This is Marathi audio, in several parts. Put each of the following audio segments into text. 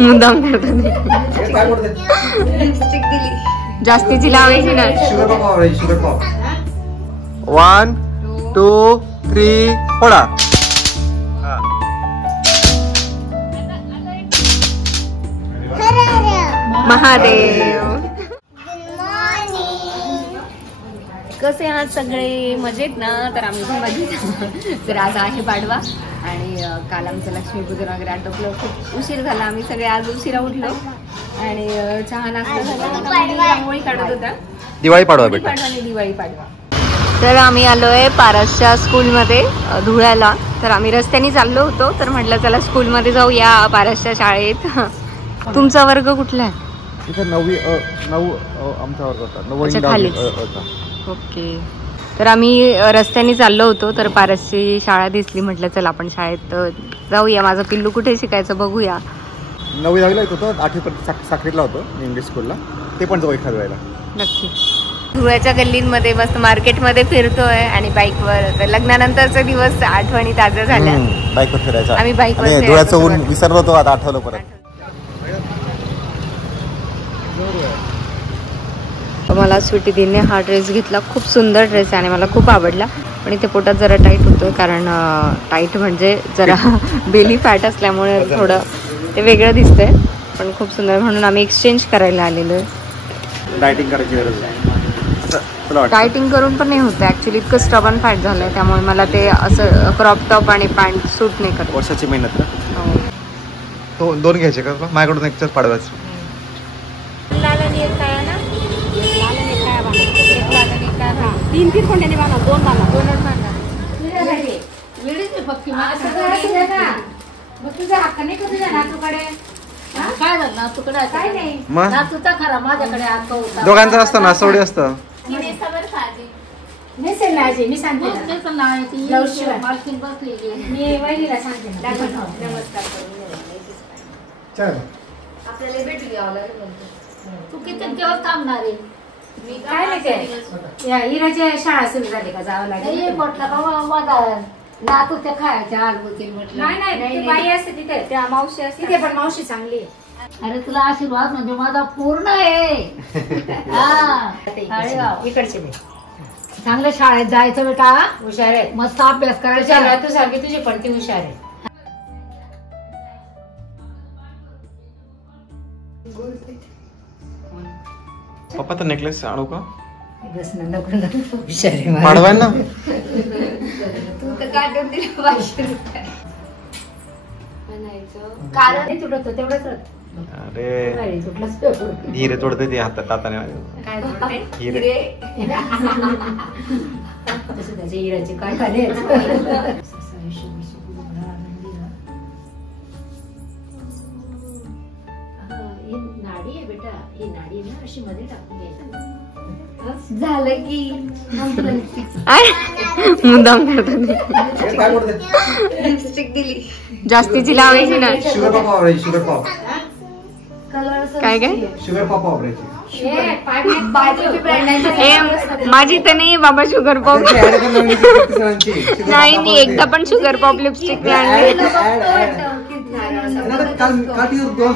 मुद्दाम करतात जास्तीची लावायची ना. 1 2 3 फोडा. महादेव. कसे आहात सगळे? मजेत ना? तर आम्ही पण मजेत. तर आज आहे पाडवा आणि काल आमचं लक्ष्मीपूजन वगैरे आटोपलं. खूप उशीर झाला, आम्ही सगळे आज उशिरा उठलो आणि चहा नाश्ता झाला. रांगोळी काढत होता. दिवाळी पाडवा बेटा. दिवाळी पाडवा. तर आम्ही आलोय पारसच्या स्कूलमध्ये धुळ्याला. तर आम्ही रस्त्याने चाललो होतो, तर म्हटलं चला स्कूलमध्ये जाऊया पारसच्या शाळेत. तुमचा वर्ग कुठला आहे? इथे 9 आमचा वर्ग होता. 9 ओके. तर आम्ही रस्त्याने चाललो होतो, तर पारसची शाळा दिसली. म्हटलं चला आपण शाळेत जाऊया. माझं पिल्लू कुठे शिकायचं बघूया. 9वी दहावीला येत होतो, 8वी पर्यंत साखरेला होतो इंग्लिश स्कूलला. ते पण जाऊ एखाद्या वेळेला नक्की. धुळ्याच्या गल्लींमध्ये मस्त मार्केटमध्ये फिरतोय आणि बाईकवर. तर लग्नानंतरचे दिवस आठवणी ताज्या झाल्या. बाईकवर फिरायचं. आम्ही बाईकवर धुळ्याचं ऊन विसरलो होतो, आता आठवलं परत. मला स्वीटी दीने हा ड्रेस घेतला. खूप सुंदर ड्रेस आहे आणि मला खूप आवडला. पण इथे पोटात जरा टाईट होतोय, कारण टाईट म्हणजे जरा बेली फॅट असल्यामुळे थोडं ते वेगळं दिसतंय. पण खूप सुंदर, म्हणून आम्ही एक्सचेंज करायला आलेलो आहे. डायटिंग करायची गरज आहे. डायटिंग करून पण नाही होतं ऍक्च्युली. इतकं स्टबन फॅट झालंय, त्यामुळे मला ते असं क्रॉप टॉप आणि पॅन्ट सूट नाही करत. वर्षाची मेहनत ना. तो 2 घ्यायचे का माझ्याकडून? एकच पाडवायचं. तीन कोंड्याने बांधा. 2 बांधा. 2च बांधा. तुझा हक्क नाही का तुझ्या नातूकडे? काय झालं नातूकडे? काय नाही. नातूचा खरा माझ्याकडे हक्क होता. दोघांचं असतं ना, सवडी असतं. मी सांगते मी वहिनीला सांगते. नमस्कार करून आपल्याला भेट घ्यावं लागेल. तू किती दिवस थांबणार आहे? मी काय नाही. या इराच्या शाळा सुरू झाली का? जावं लागेल म्हटलं का माझा नातू त्या खायच्या आग होतील म्हटलं. नाही बाई असते तिथे, त्या मावशी असते तिथे. पण मावशी चांगली आहे. अरे तुला आशीर्वाद म्हणजे माझा पूर्ण आहे. इकडचे चांगल्या शाळेत जायचं बेटा. हुशार आहे, मस्त अभ्यास करायचा. तू सारखी तुझी पण ती हुशार आहे. पप्पा तर नेकलेस आणू का? हुशार पाडवा ना. तू तर काढून दिलं 500 रुपये. कारण तुटत तेवढंच. अरे हिरे तोडते ते हातात हाताने. हिरे त्याच्या हिऱ्याचे काय झाले? नाडी आहे बेटा, ही नाडी ना अशी मध्ये टाकून घ्यायची. झालं की मुद्दाम करतात. लिपस्टिक दिली. जास्तीची लावायची ना. शुगर पॉप वापरायची. Sugar pop. काय काय? शुगर पॉप वापरायची. माझी तर नाही बाबा शुगर पॉप. नाही, मी एकदा पण शुगर पॉप लिपस्टिक आणली.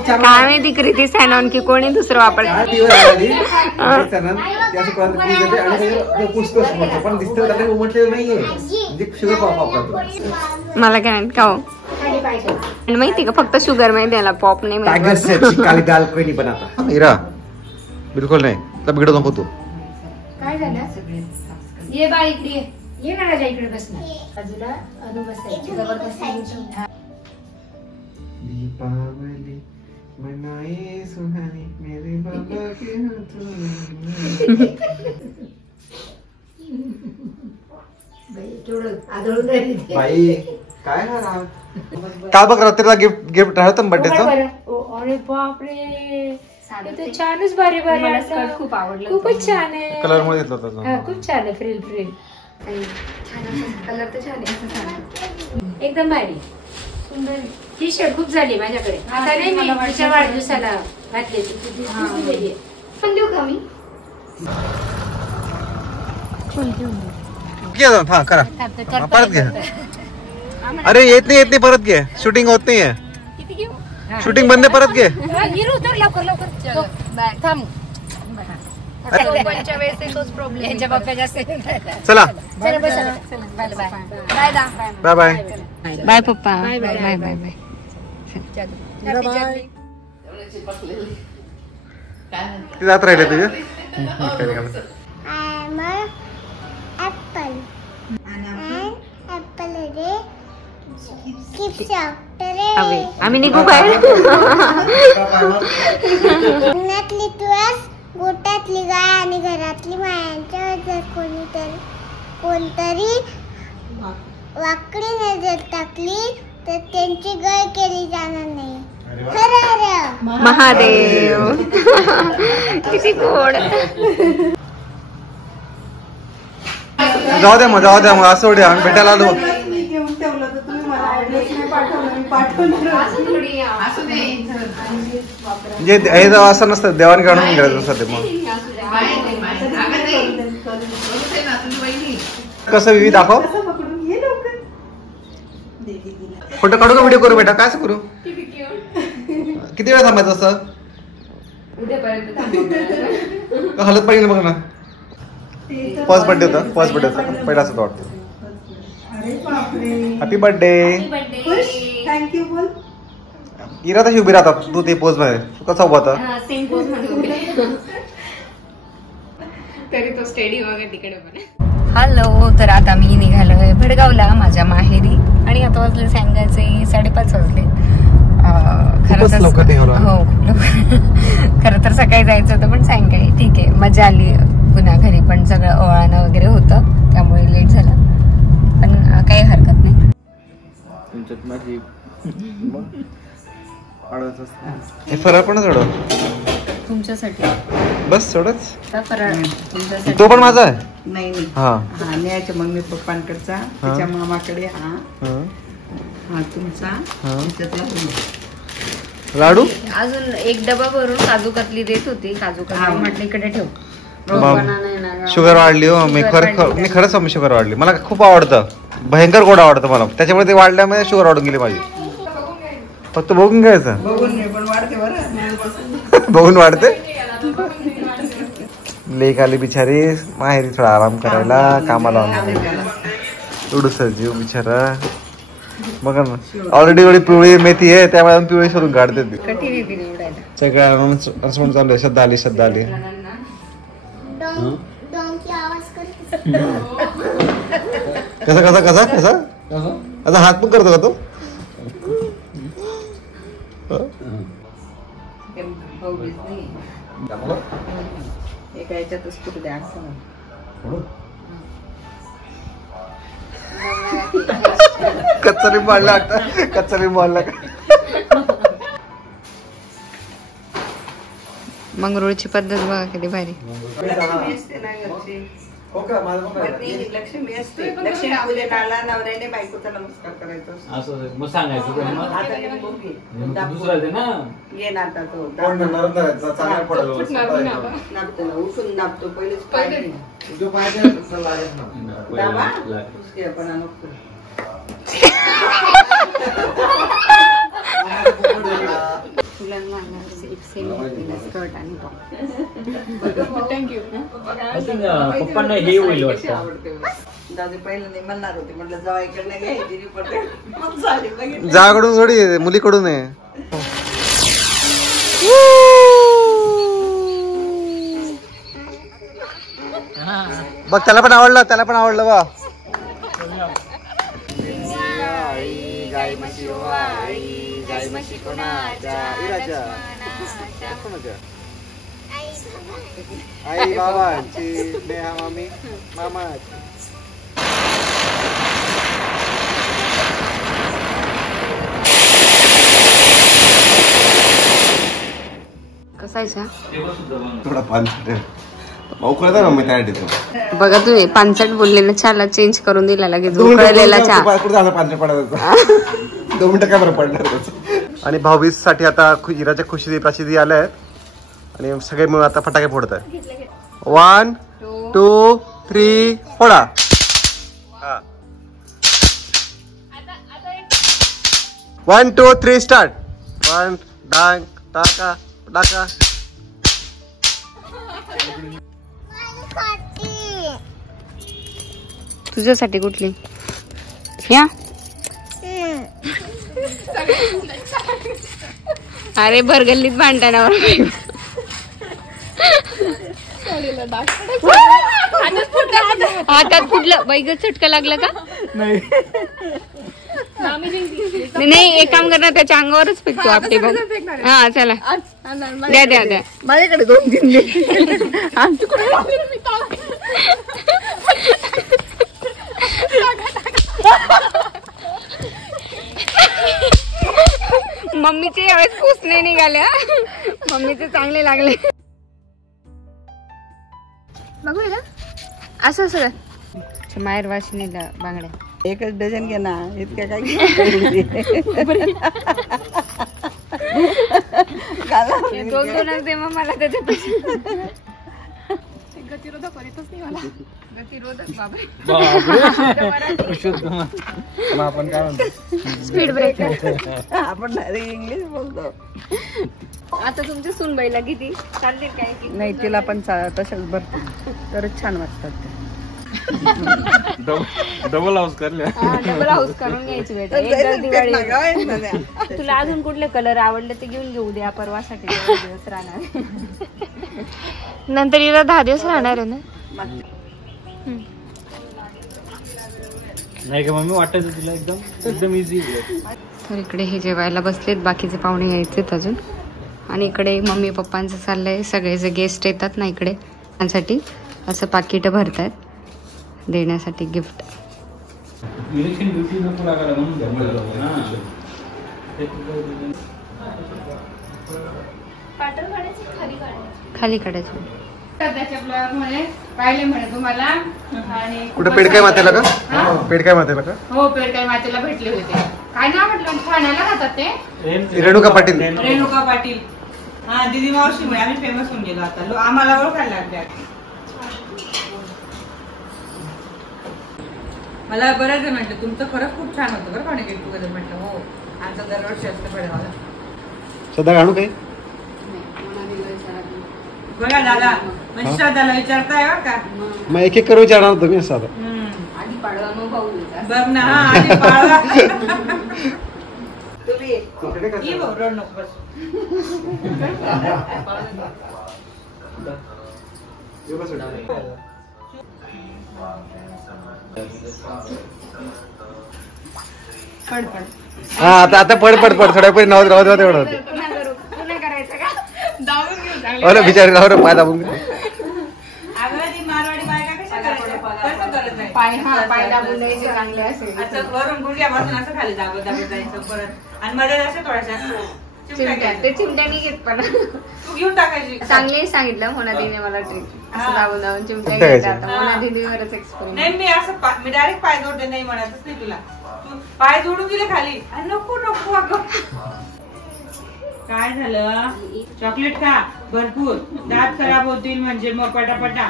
काय माहिती कृती सॅनॉन की कोणी दुसरं वापरत. मला काय का हो माहिती का? फक्त शुगर माहिती आहे, पॉप नाही माहिती. बिलकुल नाही. बिघडत नको तू. काय झालं? ये बा इकडे ये ना राजा, इकडे बसणार बाजूला. बसायची जबरदस्ती. दीपावली मनाए सुहानी मेरे बाबा के हाथों में. बाई काय काल बघ रात्रीला गिफ्ट राहतं बर्थडेचं. अरे बापरे, ते छानच. भारी भारी. खूप आवडलं. खूपच छान आहे. कलर मध्ये घेतला होता. खूप छान आहे. फ्रिल कलर तर छान आहे. एकदम भारी सुंदर. टी शर्ट खूप झाली माझ्याकडे. आता नाही, मी तिच्या वाढदिवसाला घातली. पण देऊ का मी? हा करा परत घे. अरे येत नाही परत घे. शूटिंग होत नाहीये. शूटिंग बंद परत घे. चला बाय बाय बाय पप्पा बाय बाय बाय बाय. ते जात राहिले तुझे. आम्ही निघू बाहेर. अंगणातली तुळस, गोठ्यातली गाय आणि घरातली मायांच्या कोणतरी वाकडी नजर टाकली तर त्यांची गय केली जाणार नाही. महादेव किती गोड. जाऊ द्या मग असं उड्या आम्ही भेटायला आलो. म्हणजे हे असं नसतं देवाण घेऊन करायचं असतं ते. मग कसं विविध दाखव. फोटो काढू का व्हिडिओ करू बेटा. काय असं करू. किती वेळा थांबायचं असं. हलत पाहिजे बघ ना. फर्स्ट बर्थडे होता पहिला असं वाटतं. Happy birthday. थँक्यू बोल. इरा तशी उभी राहतात तू ते पोज मध्ये. तू कसा उभा होता. हॅलो. तर आता मी निघालोय भडगावला माझ्या माहेरी आणि आता वाजले सायंकाळचे 5:30 वाजले. खरं तर हो खरं तर सकाळी जायचं होतं पण सायंकाळी ठीक आहे मजा आली. पुन्हा घरी पण सगळं ओळाणं वगैरे होतं त्यामुळे लेट झालं पण काही हरकत नाही. फराळ पण सोड तुमच्यासाठी बस सोडच. फराळ तो पण माझा आहे. नाही हा न्यायच्या मम्मी पप्पांकडचा त्याच्या मामाकडे हा तुमचा लाडू. अजून एक डबा भरून काजू कतली देत होती. काजू कतली म्हटलं इकडे ठेव. शुगर वाढली हो. मी खरंच शुगर वाढली. मला खूप आवडतं. भयंकर गोड आवडतं मला. त्याच्यामुळे ते वाढल्यामुळे शुगर वाढून गेली माझी. फक्त बघून घ्यायचं. बघून वाढते. लेक आली बिचारी माहेरी थोडा आराम करायला. कामाला एवढं जीव बिचारा. बघा ना ऑलरेडी एवढी पिवळी मेथी आहे त्यामुळे पिवळी शोधून काढते ती. सगळं चालू आहे. श्रद्धा आली. कसा आता हात पण करतो का तो. कच्चा लिंबू आणला. कच्चा लिंबू आणला का. मंगरूळची पद्धत बघा किती भारी. लक्ष्मी असते. लक्ष्मी पूजनाला नवऱ्याने बायकोचा नमस्कार करायचा असं मग सांगायचं. ये ना आता तो नापतो ना उठून नापतो पहिलेच पण पप्पांना हे होईल वाटतं. दादी पहिलं नाही म्हणणार होते म्हटलं जावाईकडनं घ्यायची जावाकडून थोडी मुलीकडून आहे. बघ त्याला पण आवडलं बा. गाय म्हशी कोणाच्या. आई बाबांची नेहा मामी मामाची. कसायचा थोडा पानसट उकळता ना मी काय देतो. बघा तुम्ही पानसट बोललेला चहाला चेंज करून दिला लगेच. उकळलेला चहा पानसट पडायचा 2 मिनिटं काय बरं पडणार. आणि भाऊबीज साठी आता इराच्या खुशी प्रसिद्धी आल्या आहेत आणि सगळे मिळून आता फटाके फोडत आहेत. 1 2 3 फोडा. हा 1 2 3 स्टार्ट. 1 डांग टाका टाका. तुझ्यासाठी कुठली या? अरे भरगल्लीत भांडणावर हातात फुटलं बाई ग. चटका लागला का? नाही एक काम करणार त्याच्या अंगावरच फेकतो आपटे बघ. हा चला द्या द्या द्या. माझ्याकडे 2-3 मम्मीचे यावेळेस पुसणे निघाले. मम्मीचे चांगले लागले. बघूया का असं सगळं. माहेर वाशिनीला बांगड्या 1 डझन घे ना. इतक्या काय दोनच दे मग मला त्याच्यापेक्षा. गतिरोधक करीतच नाही मला. गतिरोधक बाबा. आपण काय म्हणतो स्पीड ब्रेकर. आपण डायरेक्ट इंग्लिश बोलतो. आता तुमच्या सुनबाईला किती चालतील काय? नाही तिला पण तशाच भरतो तरच छान वाटतात ते. डबल हाऊस करले. डबल हाऊस करून घ्यायची बेटा. एकदा दिवाळी. तुला अजून कुठले कलर आवडले ते घेऊन घेऊ द्या. परवासाठी 2 दिवस राहणार. नंतर हिला 10 दिवस राहणार आहे ना. नाही का मम्मी वाटायचं तुला एकदम इझी. तर इकडे हे जेवायला बसलेत. बाकीचे पाहुणे यायचेत अजून. आणि इकडे मम्मी पप्पांचं चाललंय. सगळे जे गेस्ट येतात ना इकडे त्यांसाठी असं पाकिट भरतायत देण्यासाठी गिफ्ट. इलेक्शन ड्युटी नको लागायला म्हणून खाली काढायचं. त्याच्या ब्लॉग मध्ये पाहिले म्हणे तुम्हाला. आणि कुठे पेडकाई मातेला का? पेडकाई मातेला का? हो पेडकाई मातेला भेटले होते. काय नाव म्हटलं? ठाण्याला राहतात ते. रेणुका पाटील. रेणुका पाटील. हा दीदी मावशी मुळे आम्ही फेमस होऊन गेलो. आता आम्हाला ओळखायला लागल्या. मला बऱ्याच जण म्हटलं तुमचं खरंच खूप छान होतं बरं कोणी गेट टुगेदर. म्हटलं हो आमचं दरवर्षी असतं बडेवाला. सध्या आणू काही? बघा दादा म्हणजे श्रद्धाला विचारताय बरं का. मग एक करून विचारणार तुम्ही असं आता. आधी पाडवा मग भाऊ बघ ना. हा आधी पाळवा. तुम्ही ये भाऊ रड नको बस. हा आता पड थोड्या पडी नव्हतं राहू तेवढं होते. अरे बिचारी राहू पाय दाबून. मारवाडी बायका कशा करायच्या? पाय दाबून द्यायचे चांगले असेल. असं वरून गुडघ्यापासून असं खाली दाबत जायचं परत. आणि मध्ये असं थोड्याशा चिमट्या. ते चिमट्यानी घेत पण तू घेऊन टाकायची. चांगले सांगितलं मोना दीदीने मला ट्रिक. असं दाबून दाबून चिमट्या घेतात. मोना दीदीवरच एक्सपेरिमेंट. नाही मी असं मी डायरेक्ट पाय जोडते. नाही म्हणतच नाही तुला. तू पाय जोडून दिले खाली. नको नको अगं. काय झालं? चॉकलेट खा भरपूर. दात खराब होतील म्हणजे मग पटापटा.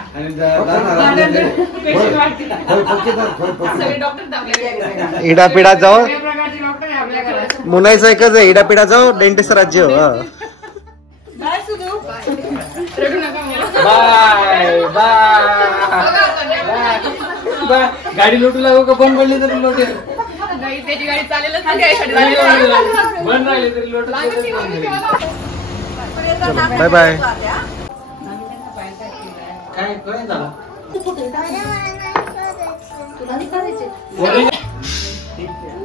इडापिडा जाऊ. मुनायचं एकच आहे. इडापिडा जाऊ डेंटिस्ट राज्य. काय सुरू बाय बाय. गाडी लोटू लागू का बंद पडली तरी लोटे. त्याची गाडी चालेलच बंद राहिली तरी लोट. Bye bye. काय काय झालं?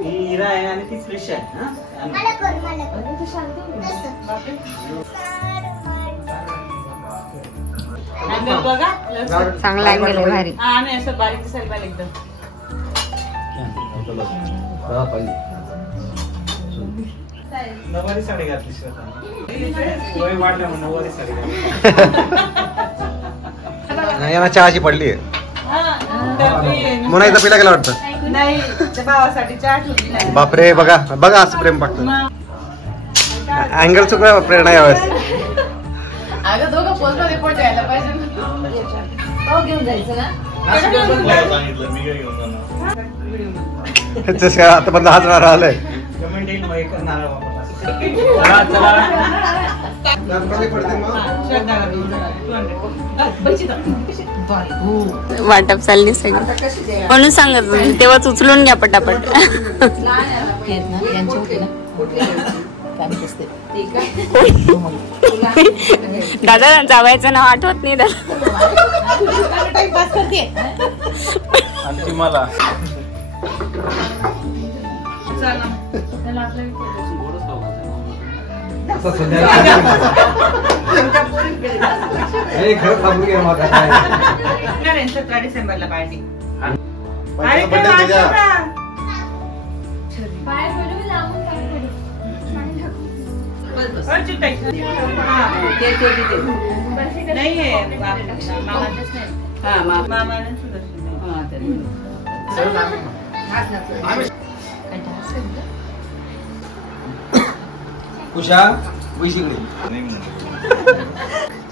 हिरा आहे आणि ती फ्रेश आहे. बघा चांगला अँगल आहे भारी. हा आम्ही असं बारीक दिसायला पाहिजे एकदम. नऊवारी साडी घातली वय वाढलं म्हणून नऊवारी साडी घातली. यांना चहाची पडली आहे. मुनाईचा पिला गेला वाटतं. नाही त्या भावासाठी चहा ठेवली नाही. बापरे बघा बघा असं प्रेम पाठतं. अँगल चुकला प्रेरणा यावेळेस. अगं दोघं पोचमध्ये पुढे जायला पाहिजे. घेऊन जायचं ना. आता पण हात आलाय वाटप चालली सगळी म्हणून सांगत तेव्हाच उचलून घ्या पटापट. दादा जावायचं नाव आठवत नाही दादा. मला डिसेंबरला पार्टी.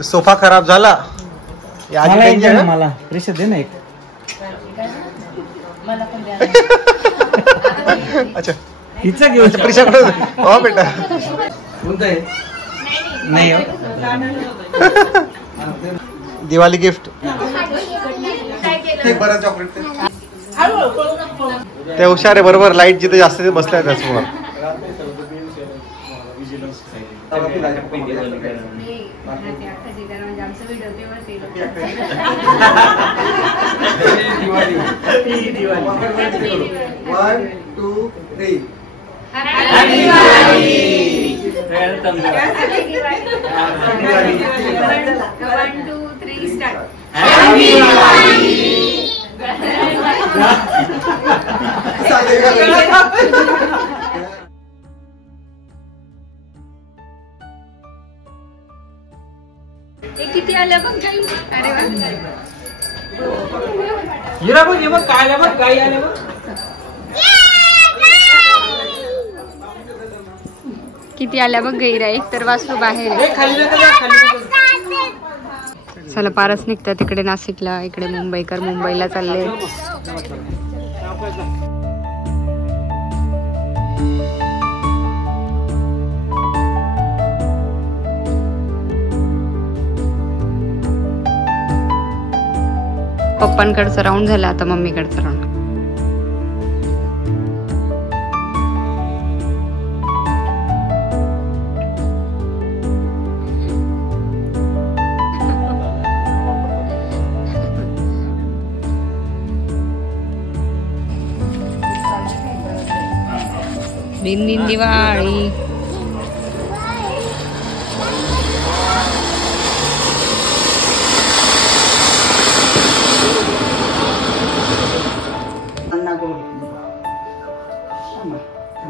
सोफा खराब झाला. मला रिक्षा दे ना एक. अच्छा हिचा घेऊन हो बेटा नाही दिवाळी गिफ्ट बरं चॉकलेट ते हुशार आहे बरोबर. लाईट जिथे जास्त बसलाय त्यासमोर. किती आल्या बघ काही. अरे वा हिरा बघ बघ काय आल्या बघ गाई आल्या बघ. किती आल्या बघ गैरा. एक तर वासरू बाहेर आहे. चला पारस निघतात तिकडे नाशिकला. इकडे मुंबईकर मुंबईला चालले. पप्पांकडचं राऊंड झालं आता मम्मीकडचं राऊंड. दिन दिन दिवाळी.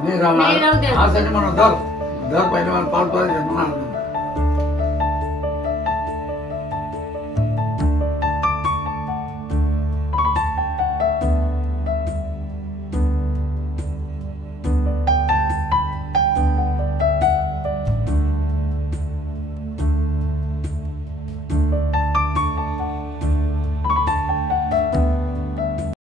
नाही राहू दे. आज म्हणून दर पहिले मला 5 वर्ष